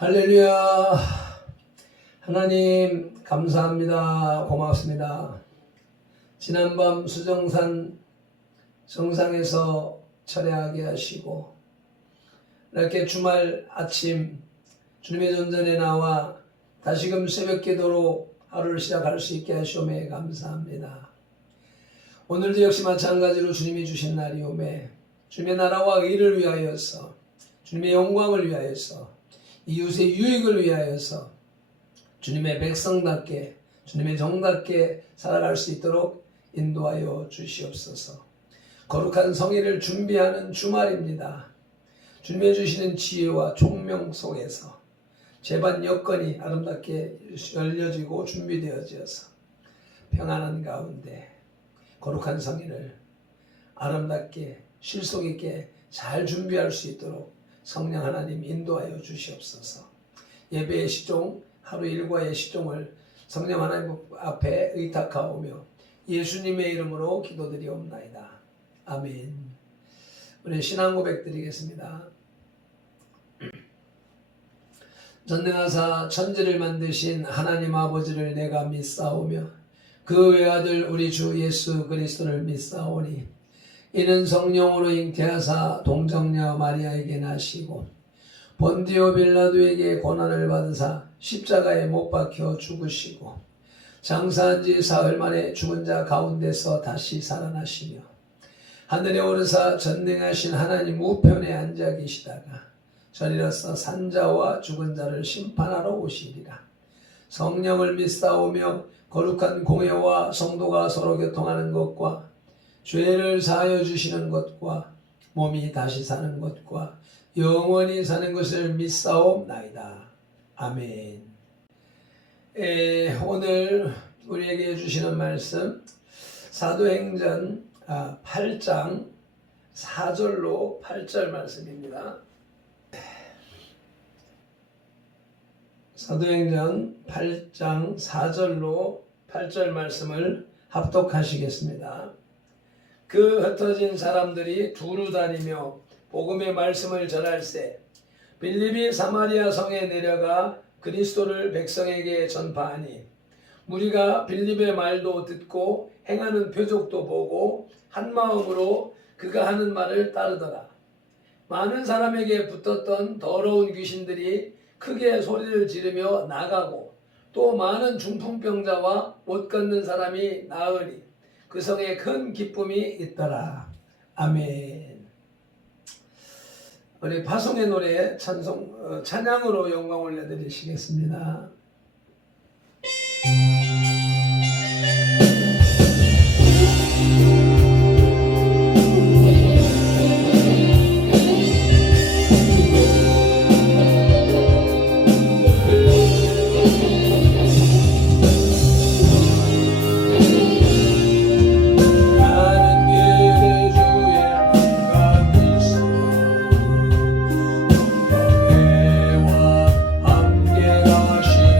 할렐루야. 하나님 감사합니다. 고맙습니다. 지난밤 수정산 정상에서 철회하게 하시고 이렇게 주말 아침 주님의 전전에 나와 다시금 새벽 기도로 하루를 시작할 수 있게 하시오매 감사합니다. 오늘도 역시 마찬가지로 주님이 주신 날이오매 주님의 나라와 의를 위하여서 주님의 영광을 위하여서 이웃의 유익을 위하여서 주님의 백성답게 주님의 종답게 살아갈 수 있도록 인도하여 주시옵소서. 거룩한 성회를 준비하는 주말입니다. 주님의 주시는 지혜와 총명 속에서 제반 여건이 아름답게 열려지고 준비되어져서 평안한 가운데 거룩한 성회를 아름답게 실속 있게 잘 준비할 수 있도록 성령 하나님 인도하여 주시옵소서. 예배의 시종, 하루 일과의 시종을 성령 하나님 앞에 의탁하오며 예수님의 이름으로 기도드리옵나이다. 아멘. 우리 신앙 고백 드리겠습니다. 전능하사 천지를 만드신 하나님 아버지를 내가 믿사오며 그 외아들 우리 주 예수 그리스도를 믿사오니 이는 성령으로 잉태하사 동정녀 마리아에게 나시고 본디오 빌라도에게 고난을 받으사 십자가에 못 박혀 죽으시고 장사한 지 사흘 만에 죽은 자 가운데서 다시 살아나시며 하늘에 오르사 전능하신 하나님 우편에 앉아 계시다가 저리로서 산자와 죽은 자를 심판하러 오시리라. 성령을 믿사오며 거룩한 공회와 성도가 서로 교통하는 것과 죄를 사하여 주시는 것과 몸이 다시 사는 것과 영원히 사는 것을 믿사옵나이다. 아멘. 오늘 우리에게 주시는 말씀 사도행전 8장 4절로 8절 말씀입니다. 사도행전 8장 4절로 8절 말씀을 합독하시겠습니다. 그 흩어진 사람들이 두루 다니며 복음의 말씀을 전할세 빌립이 사마리아 성에 내려가 그리스도를 백성에게 전파하니 무리가 빌립의 말도 듣고 행하는 표적도 보고 한 마음으로 그가 하는 말을 따르더라. 많은 사람에게 붙었던 더러운 귀신들이 크게 소리를 지르며 나가고 또 많은 중풍병자와 못 걷는 사람이 나으니 그 성에 큰 기쁨이 있더라. 아멘. 우리 파송의 노래 찬양으로 영광 올려드리시겠습니다. 함께 가시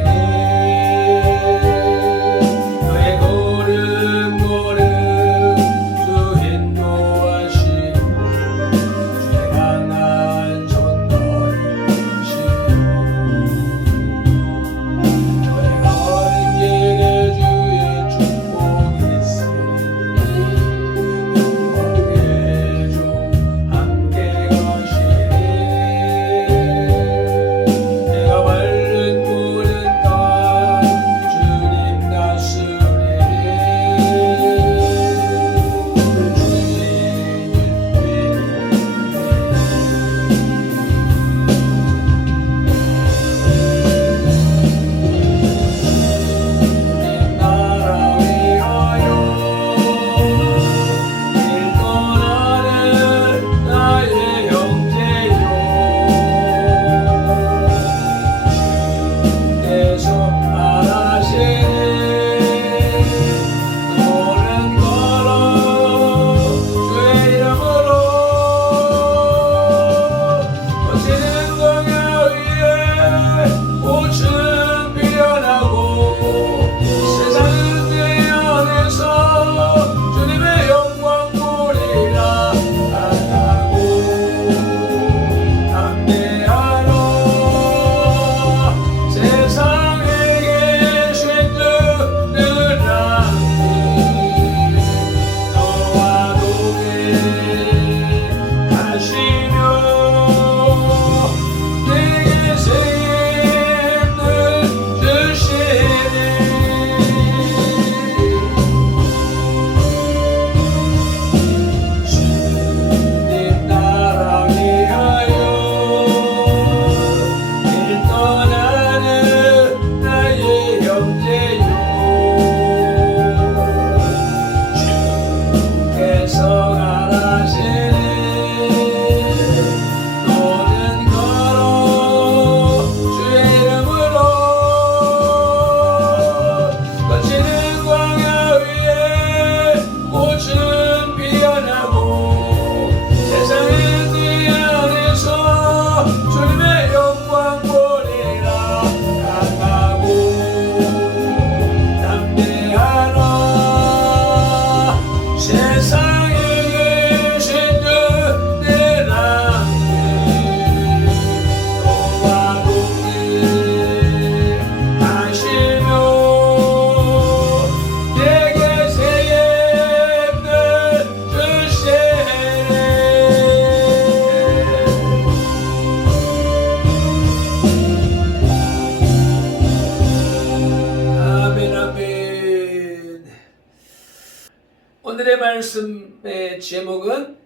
말씀의 제목은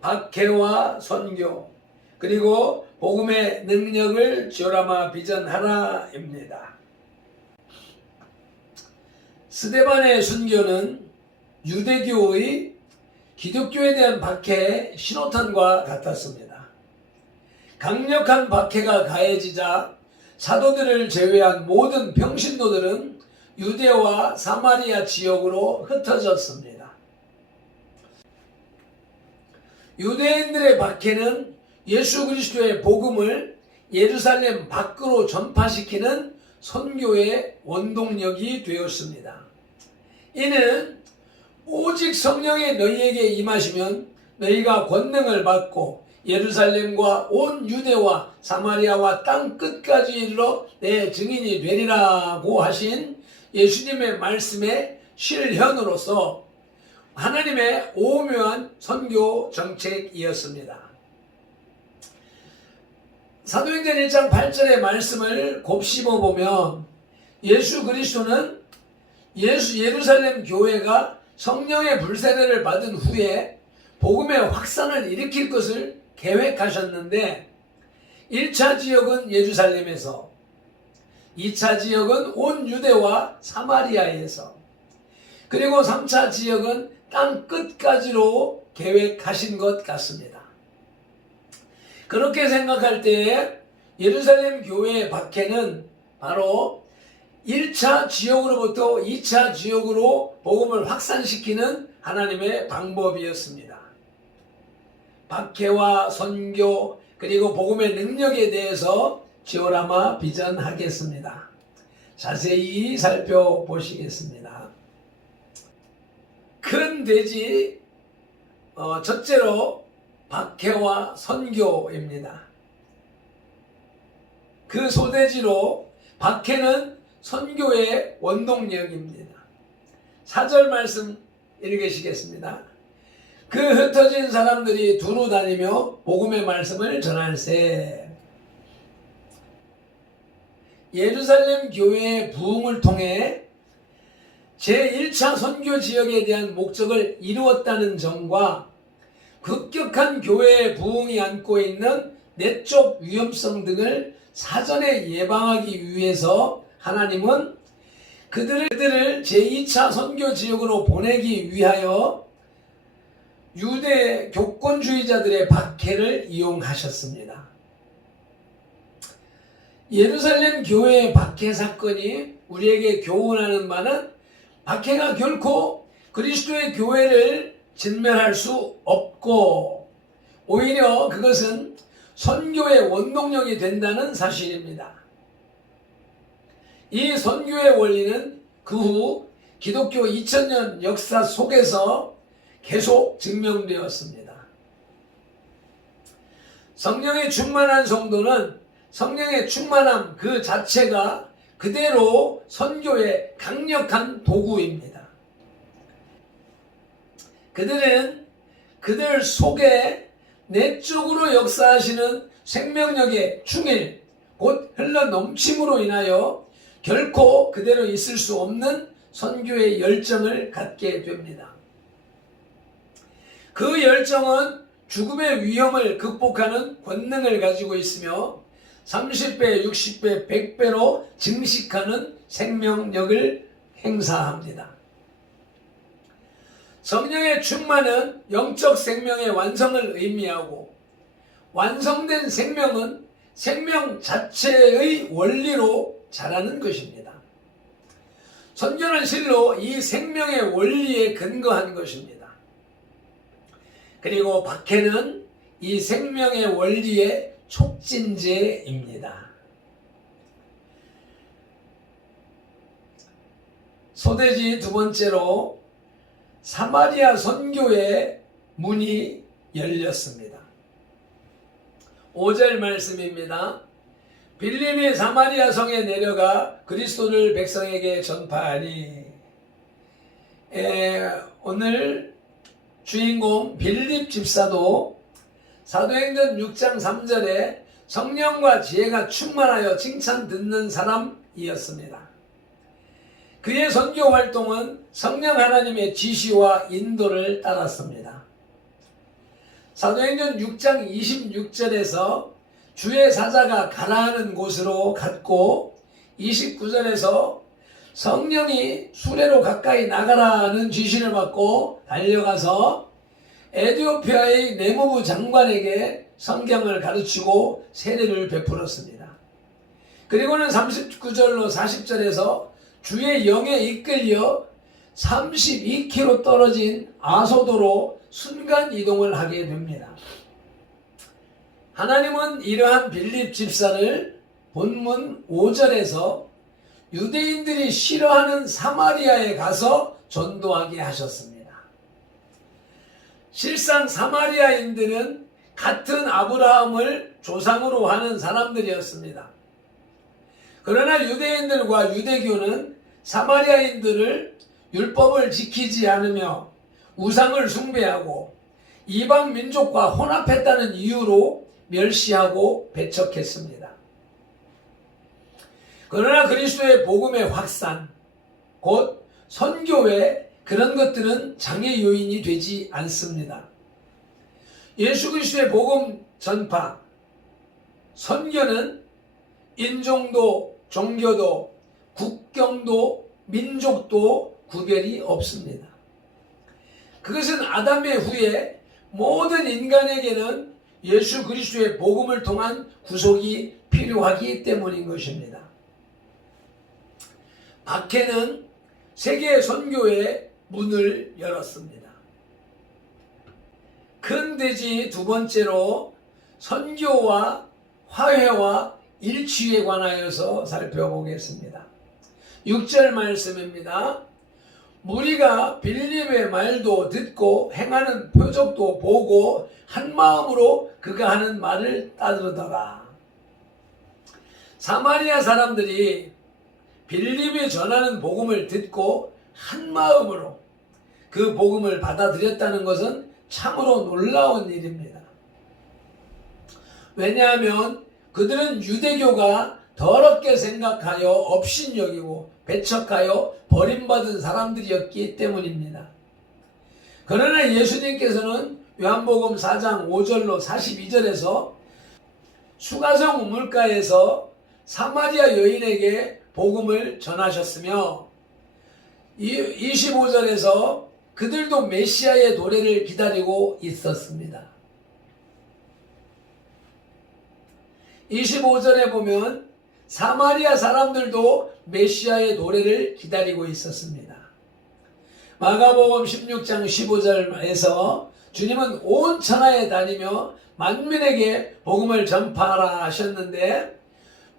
박해와 선교 그리고 복음의 능력을 지오라마 비전하라입니다. 스데반의 순교는 유대교의 기독교에 대한 박해의 신호탄과 같았습니다. 강력한 박해가 가해지자 사도들을 제외한 모든 평신도들은 유대와 사마리아 지역으로 흩어졌습니다. 유대인들의 박해는 예수 그리스도의 복음을 예루살렘 밖으로 전파시키는 선교의 원동력이 되었습니다. 이는 오직 성령이 너희에게 임하시면 너희가 권능을 받고 예루살렘과 온 유대와 사마리아와 땅 끝까지 이르러 내 증인이 되리라고 하신 예수님의 말씀의 실현으로서 하나님의 오묘한 선교 정책이었습니다. 사도행전 1장 8절의 말씀을 곱씹어 보면 예수 그리스도는 예루살렘 교회가 성령의 불세례를 받은 후에 복음의 확산을 일으킬 것을 계획하셨는데 1차 지역은 예루살렘에서 2차 지역은 온 유대와 사마리아에서 그리고 3차 지역은 땅 끝까지로 계획하신 것 같습니다. 그렇게 생각할 때에 예루살렘 교회의 박해는 바로 1차 지역으로부터 2차 지역으로 복음을 확산시키는 하나님의 방법이었습니다. 박해와 선교 그리고 복음의 능력에 대해서 지오라마 비전하겠습니다. 자세히 살펴보시겠습니다. 큰 돼지 첫째로 박해와 선교입니다. 그 소돼지로 박해는 선교의 원동력입니다. 4절 말씀 읽으시겠습니다. 그 흩어진 사람들이 두루 다니며 복음의 말씀을 전할세. 예루살렘 교회의 부흥을 통해 제1차 선교 지역에 대한 목적을 이루었다는 점과 급격한 교회의 부흥이 안고 있는 내적 위험성 등을 사전에 예방하기 위해서 하나님은 그들을 제2차 선교 지역으로 보내기 위하여 유대 교권주의자들의 박해를 이용하셨습니다. 예루살렘 교회의 박해 사건이 우리에게 교훈하는 바는 박해가 결코 그리스도의 교회를 진멸할 수 없고 오히려 그것은 선교의 원동력이 된다는 사실입니다. 이 선교의 원리는 그 후 기독교 2000년 역사 속에서 계속 증명되었습니다. 성령의 충만한 성도는 성령의 충만함 그 자체가 그대로 선교의 강력한 도구입니다. 그들은 그들 속에 내적으로 역사하시는 생명력의 충일, 곧 흘러넘침으로 인하여 결코 그대로 있을 수 없는 선교의 열정을 갖게 됩니다. 그 열정은 죽음의 위험을 극복하는 권능을 가지고 있으며 30배, 60배, 100배로 증식하는 생명력을 행사합니다. 성령의 충만은 영적 생명의 완성을 의미하고 완성된 생명은 생명 자체의 원리로 자라는 것입니다. 선교는 실로 이 생명의 원리에 근거한 것입니다. 그리고 박해는 이 생명의 원리의 촉진제입니다. 소돼지 두 번째로 사마리아 선교의 문이 열렸습니다. 5절 말씀입니다. 빌립이 사마리아 성에 내려가 그리스도를 백성에게 전파하니 오늘 주인공 빌립 집사도 사도행전 6장 3절에 성령과 지혜가 충만하여 칭찬 듣는 사람이었습니다. 그의 선교 활동은 성령 하나님의 지시와 인도를 따랐습니다. 사도행전 6장 26절에서 주의 사자가 가라하는 곳으로 갔고 29절에서 성령이 수레로 가까이 나가라는 지시를 받고 달려가서 에티오피아의 내무부 장관에게 성경을 가르치고 세례를 베풀었습니다. 그리고는 39절로 40절에서 주의 영에 이끌려 32km 떨어진 아소도로 순간 이동을 하게 됩니다. 하나님은 이러한 빌립 집사를 본문 5절에서 유대인들이 싫어하는 사마리아에 가서 전도하게 하셨습니다. 실상 사마리아인들은 같은 아브라함을 조상으로 하는 사람들이었습니다. 그러나 유대인들과 유대교는 사마리아인들을 율법을 지키지 않으며 우상을 숭배하고 이방 민족과 혼합했다는 이유로 멸시하고 배척했습니다. 그러나 그리스도의 복음의 확산, 곧 선교에 그런 것들은 장애 요인이 되지 않습니다. 예수 그리스도의 복음 전파, 선교는 인종도, 종교도, 국경도, 민족도 구별이 없습니다. 그것은 아담의 후에 모든 인간에게는 예수 그리스도의 복음을 통한 구속이 필요하기 때문인 것입니다. 박해는 세계 선교의 문을 열었습니다. 큰 돼지 두 번째로 선교와 화해와 일치에 관하여서 살펴보겠습니다. 6절 말씀입니다. 무리가 빌립의 말도 듣고 행하는 표적도 보고 한 마음으로 그가 하는 말을 따르더라. 사마리아 사람들이 빌립이 전하는 복음을 듣고 한 마음으로 그 복음을 받아들였다는 것은 참으로 놀라운 일입니다. 왜냐하면 그들은 유대교가 더럽게 생각하여 업신여기고 배척하여 버림받은 사람들이었기 때문입니다. 그러나 예수님께서는 요한복음 4장 5절로 42절에서 수가성 우물가에서 사마리아 여인에게 복음을 전하셨으며 25절에서 그들도 메시아의 도래를 기다리고 있었습니다. 25절에 보면 사마리아 사람들도 메시아의 도래를 기다리고 있었습니다. 마가복음 16장 15절에서 주님은 온 천하에 다니며 만민에게 복음을 전파하라 하셨는데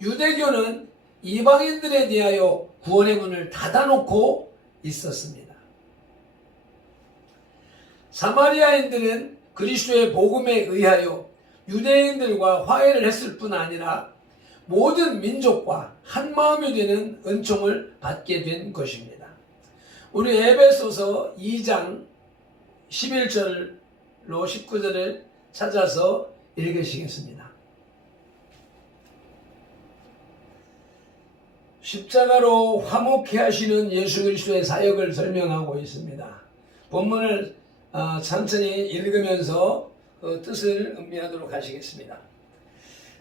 유대교는 이방인들에 대하여 구원의 문을 닫아놓고 있었습니다. 사마리아인들은 그리스도의 복음에 의하여 유대인들과 화해를 했을 뿐 아니라 모든 민족과 한 마음이 되는 은총을 받게 된 것입니다. 우리 에베소서 2장 11절로 19절을 찾아서 읽으시겠습니다. 십자가로 화목케 하시는 예수 그리스도의 사역을 설명하고 있습니다. 본문을 천천히 읽으면서 그 뜻을 음미하도록 하시겠습니다.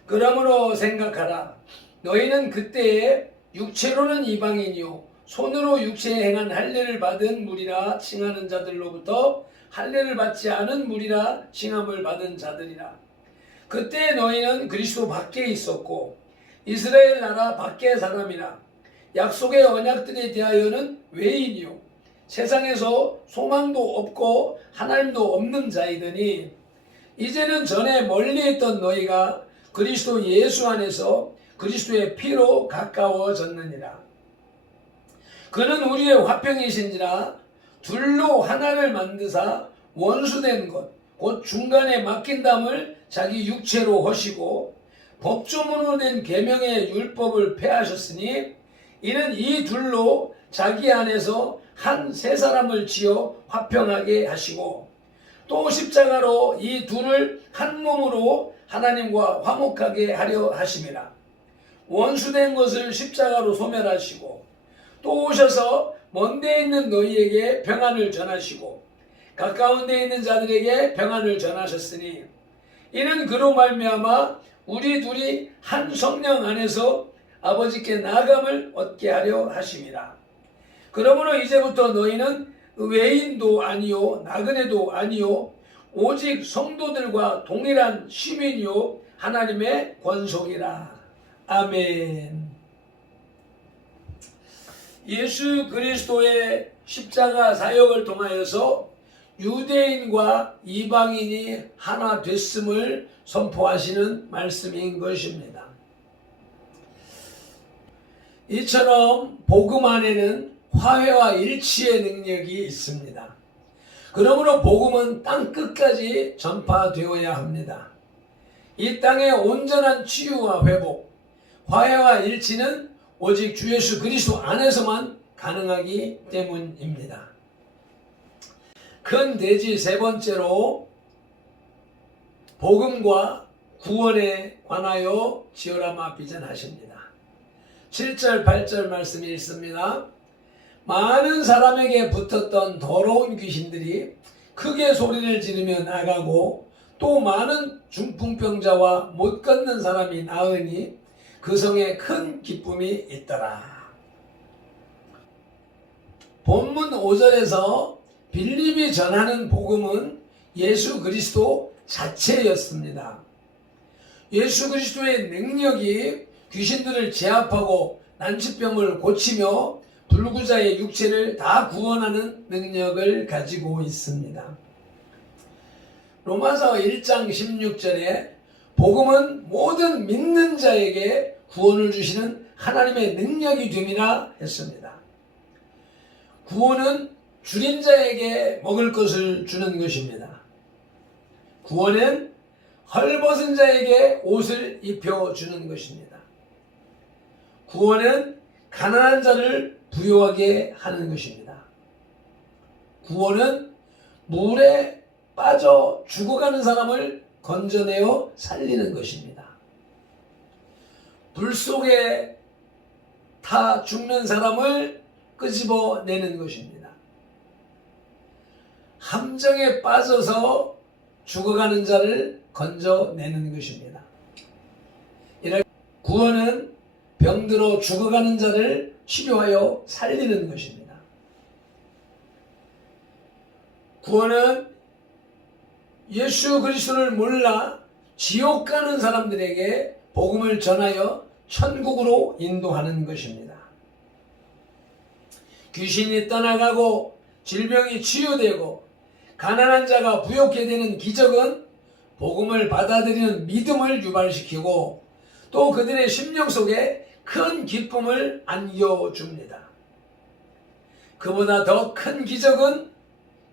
그러므로 생각하라. 너희는 그때에 육체로는 이방인이요 손으로 육체에 행한 할례를 받은 무리라 칭하는 자들로부터 할례를 받지 않은 무리라 칭함을 받은 자들이라. 그때 너희는 그리스도 밖에 있었고 이스라엘 나라 밖의 사람이라. 약속의 언약들에 대하여는 외인이요 세상에서 소망도 없고 하나님도 없는 자이더니 이제는 전에 멀리 있던 너희가 그리스도 예수 안에서 그리스도의 피로 가까워졌느니라. 그는 우리의 화평이신지라 둘로 하나를 만드사 원수된 것 곧 중간에 막힌 담을 자기 육체로 허시고 법조문으로 된 계명의 율법을 폐하셨으니 이는 이 둘로 자기 안에서 한 세 사람을 지어 화평하게 하시고 또 십자가로 이 둘을 한 몸으로 하나님과 화목하게 하려 하심이라. 원수된 것을 십자가로 소멸하시고 또 오셔서 먼 데 있는 너희에게 평안을 전하시고 가까운 데 있는 자들에게 평안을 전하셨으니 이는 그로 말미암아 우리 둘이 한 성령 안에서 아버지께 나아감을 얻게 하려 하심이라. 그러므로 이제부터 너희는 외인도 아니요 나그네도 아니요 오직 성도들과 동일한 시민이요 하나님의 권속이라. 아멘. 예수 그리스도의 십자가 사역을 통하여서 유대인과 이방인이 하나 됐음을 선포하시는 말씀인 것입니다. 이처럼 복음 안에는 화해와 일치의 능력이 있습니다. 그러므로 복음은 땅 끝까지 전파되어야 합니다. 이 땅의 온전한 치유와 회복, 화해와 일치는 오직 주 예수 그리스도 안에서만 가능하기 때문입니다. 큰 대지 세 번째로 복음과 구원에 관하여 지어라마 비전하십니다. 7절 8절 말씀이 있습니다. 많은 사람에게 붙었던 더러운 귀신들이 크게 소리를 지르며 나가고 또 많은 중풍병자와 못 걷는 사람이 나으니 그 성에 큰 기쁨이 있더라. 본문 5절에서 빌립이 전하는 복음은 예수 그리스도 자체였습니다. 예수 그리스도의 능력이 귀신들을 제압하고 난치병을 고치며 불구자의 육체를 다 구원하는 능력을 가지고 있습니다. 로마서 1장 16절에 복음은 모든 믿는 자에게 구원을 주시는 하나님의 능력이 됨이라 했습니다. 구원은 줄인 자에게 먹을 것을 주는 것입니다. 구원은 헐벗은 자에게 옷을 입혀주는 것입니다. 구원은 가난한 자를 부유하게 하는 것입니다. 구원은 물에 빠져 죽어가는 사람을 건져내어 살리는 것입니다. 불 속에 타 죽는 사람을 끄집어내는 것입니다. 함정에 빠져서 죽어가는 자를 건져내는 것입니다. 구원은 병들어 죽어가는 자를 치료하여 살리는 것입니다. 구원은 예수 그리스도를 몰라 지옥 가는 사람들에게 복음을 전하여 천국으로 인도하는 것입니다. 귀신이 떠나가고 질병이 치유되고 가난한 자가 부욕해 되는 기적은 복음을 받아들이는 믿음을 유발시키고 또 그들의 심령 속에 큰 기쁨을 안겨줍니다. 그보다 더 큰 기적은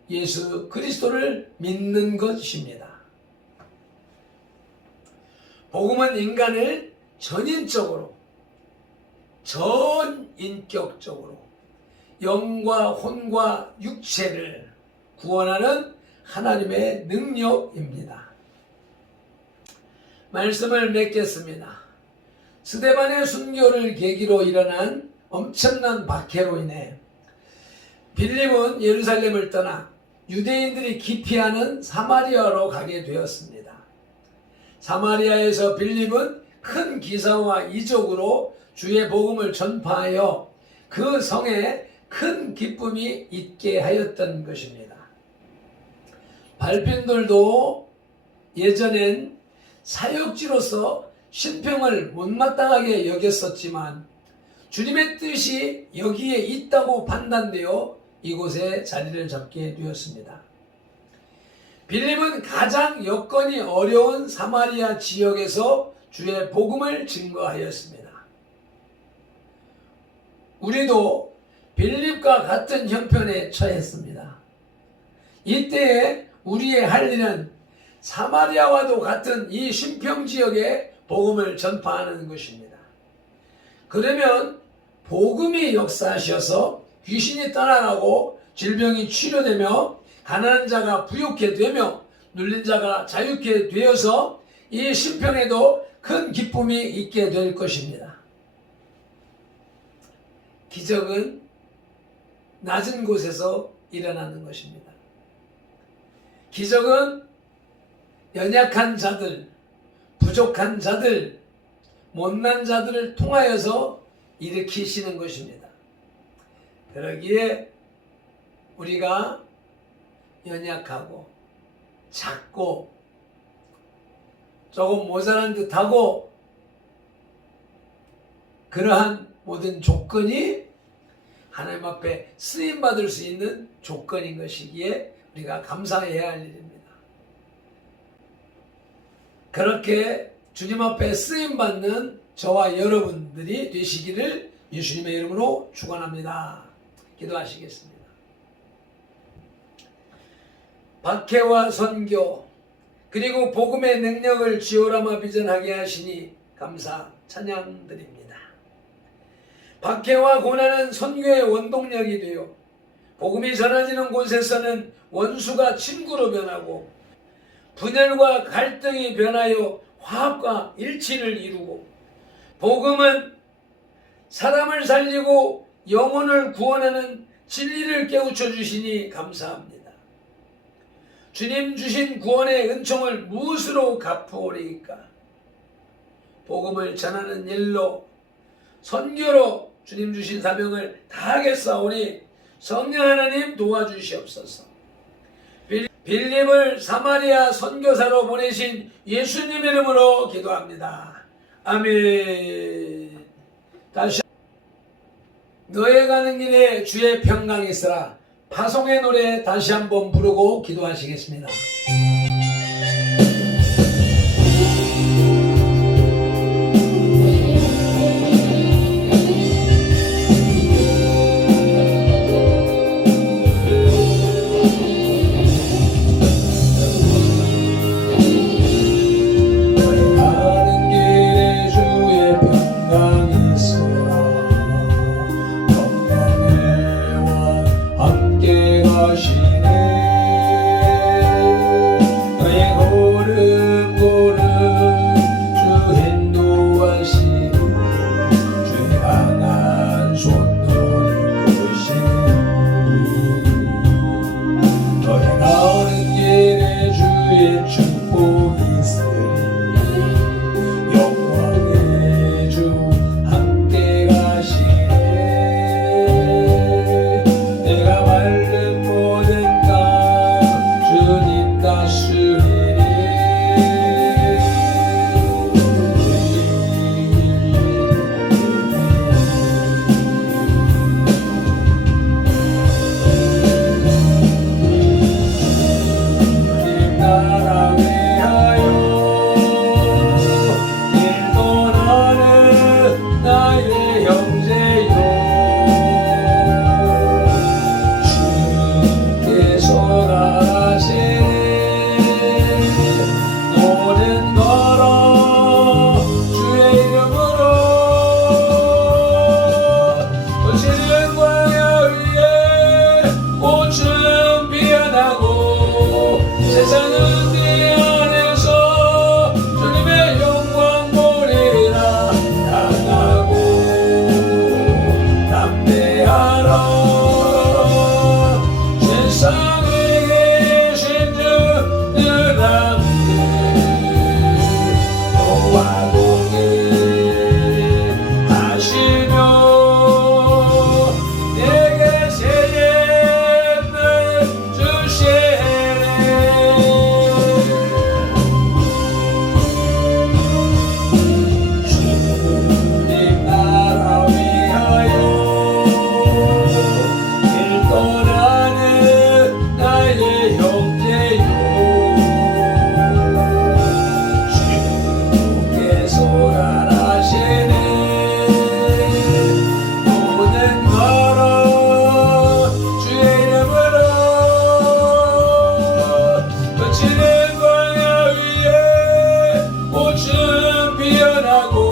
예수 그리스도를 믿는 것입니다. 복음은 인간을 전인적으로, 전인격적으로 영과 혼과 육체를 구원하는 하나님의 능력입니다. 말씀을 맺겠습니다. 스데반의 순교를 계기로 일어난 엄청난 박해로 인해 빌립은 예루살렘을 떠나 유대인들이 기피하는 사마리아로 가게 되었습니다. 사마리아에서 빌립은 큰 기사와 이적으로 주의 복음을 전파하여 그 성에 큰 기쁨이 있게 하였던 것입니다. 발핀들도 예전엔 사역지로서 신평을 못마땅하게 여겼었지만 주님의 뜻이 여기에 있다고 판단되어 이곳에 자리를 잡게 되었습니다. 빌립은 가장 여건이 어려운 사마리아 지역에서 주의 복음을 증거하였습니다. 우리도 빌립과 같은 형편에 처했습니다. 이때에 우리의 할 일은 사마리아와도 같은 이 신평 지역에 복음을 전파하는 것입니다. 그러면 복음이 역사하셔서 귀신이 떠나가고 질병이 치료되며 가난한 자가 부유케 되며 눌린 자가 자유케 되어서 이 신평에도 큰 기쁨이 있게 될 것입니다. 기적은 낮은 곳에서 일어나는 것입니다. 기적은 연약한 자들, 부족한 자들, 못난 자들을 통하여서 일으키시는 것입니다. 그러기에 우리가 연약하고 작고 조금 모자란 듯하고 그러한 모든 조건이 하나님 앞에 쓰임받을 수 있는 조건인 것이기에 우리가 감사해야 할 일입니다. 그렇게 주님 앞에 쓰임받는 저와 여러분들이 되시기를 예수님의 이름으로 축원합니다. 기도하시겠습니다. 박해와 선교 그리고 복음의 능력을 지오라마 비전하게 하시니 감사 찬양드립니다. 박해와 고난은 선교의 원동력이 되어 복음이 전해지는 곳에서는 원수가 친구로 변하고 분열과 갈등이 변하여 화합과 일치를 이루고 복음은 사람을 살리고 영혼을 구원하는 진리를 깨우쳐 주시니 감사합니다. 주님 주신 구원의 은총을 무엇으로 갚으오리이까? 복음을 전하는 일로 선교로 주님 주신 사명을 다하겠사오니 성령 하나님 도와주시옵소서. 빌립을 사마리아 선교사로 보내신 예수님 이름으로 기도합니다. 아멘. 다시 너의 가는 길에 주의 평강이 있으라. 파송의 노래 다시 한번 부르고 기도하시겠습니다. 꽃은 피어나고